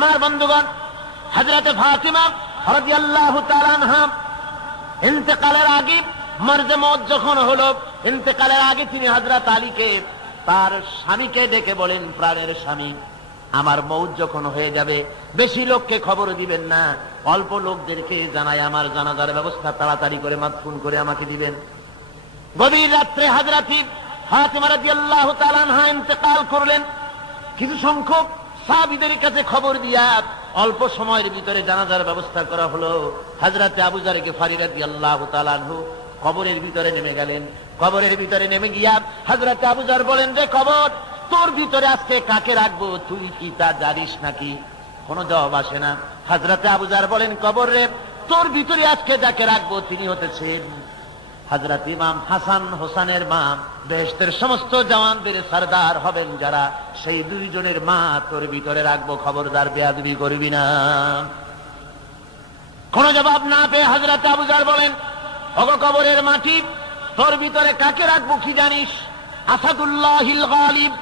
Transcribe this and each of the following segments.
আমার বন্ধুগণ, হযরতে ফাতিমা রাদিয়াল্লাহু তাআলা আনহা ইন্তেকালের আগে, মরজে মওত যখন হলো, ইন্তেকালের আগে তিনি হযরত আলীকে, তার স্বামীকে ডেকে বলেন, প্রাণের স্বামী, আমার মওত যখন হয়ে যাবে বেশি লোককে খবর দিবেন না, অল্প লোকদেরকে জানায় আমার জানাজার ব্যবস্থা তাড়াতাড়ি করে মাদফুন করে আমাকে দিবেন। গভীর রাত্রে হযরত ফাতিমা রাদিয়াল্লাহু তাআলা আনহা ইন্তেকাল করলেন। কিছু সংখ্যক সাহাবীদের কাছে খবর দিয়া অল্প সময়ের ভিতরে জানাজার ব্যবস্থা করা হলো। হযরত আবু যর গিফারী রাদিয়াল্লাহু তাআলা আনহু কবরের ভিতরে নেমে গেলেন। কবরের ভিতরে নেমে গিয়া হযরত আবু যর বলেন, যে কবর, তোর ভিতরে আজকে কাকে রাখবো, তুই কি তা জানিস নাকি? কোনো জবাব আসে না। হযরত আবু যর বলেন, কবর রে, তোর ভিতরে আজকে যাকে রাখবো তিনি হতেছেন হযরত ইমাম হাসান হোসেনের মা, বেহেশতের সমস্ত জওয়ানদের সরদার হবেন যারা, সেই দুইজনের মা তোর ভিতরে রাখবো, খবরদার বেয়াদবি করবি না। কোন জবাব না পেয়ে হযরত আবু যর বলেন, ওগো কবরের মাটি, তোর ভিতরে কাকে রাখবো কি জানিস? আসাদুল্লাহিল গালিব,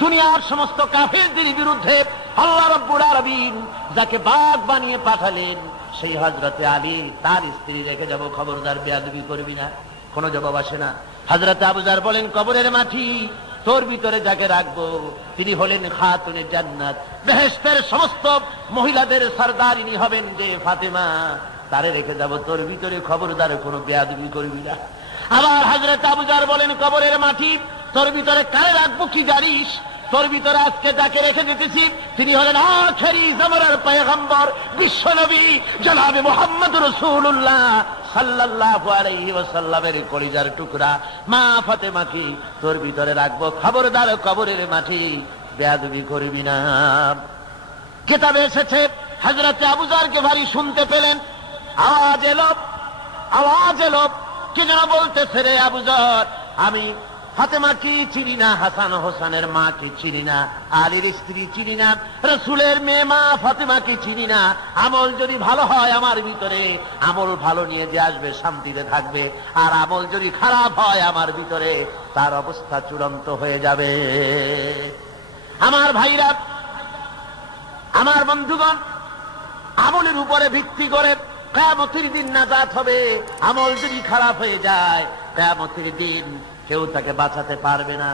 দুনিয়ার সমস্ত কাফেরদের বিরুদ্ধে আল্লাহ রাব্বুল আলামিন যাকে বাঘ বানিয়ে পাঠালেন, সেই হযরতে আলী, তার স্ত্রী রেখে যাব, খবরদার বেয়াদবি করবি না। কোনো জবাব আসে না। হযরত আবু যর বলেন, কবরের মাটি, তোর ভিতরে যাকে রাখবো তিনি হলেন খাতুনে জান্নাত, বেহেশতের সমস্ত মহিলাদের সরদারিনী হবেন যে ফাতেমা, তারে রেখে যাব, তোর ভিতরে খবরদার কোনো বেয়াদবি করবি না। আবার হযরত আবু যর বলেন, কবরের মাটি, তোর ভিতরে কারে রাখবো কি জানিস? তোর ভিতরে আজকে যাকে রেখে দিতেছি তিনি হলেন আখেরি জামানার পয়গম্বর, বিশ্বনবী জনাবে মুহাম্মদ রাসূলুল্লাহ সাল্লাল্লাহু আলাইহি ওয়াসাল্লামের কলিজার টুকরা মা ফাতেমাকে তোর ভিতরে রাখবো, খবরদার কবরের মাটি বেয়াদবি করবি না। কিতাবে এসেছে, হযরত আবু যর গিফারী শুনতে পেলেন, আওয়াজ এলো, কে যেন বলতেছে, রে আবু যর, আমি ফাতেমা কি চিনি না, হাসান হোসেনের মা কি চিনি না, আলীর স্ত্রী চিনি না, রাসূলের মেয়ে মা ফাতেমা কি চিনি না। আমল যদি ভালো হয় আমার ভিতরে, আমল ভালো নিয়ে যে আসবে শান্তিতে থাকবে, আর আমল যদি খারাপ হয় আমার ভিতরে, তার অবস্থা চূড়ান্ত হয়ে যাবে। আমার ভাইরা, আমার বন্ধুগণ, আমলের উপরে ভিত্তি করে কিয়ামতের দিন নাজাত হবে। আমল যদি খারাপ হয়ে যায়, কিয়ামতের দিন কেউ তাকে বাঁচাতে পারবে না।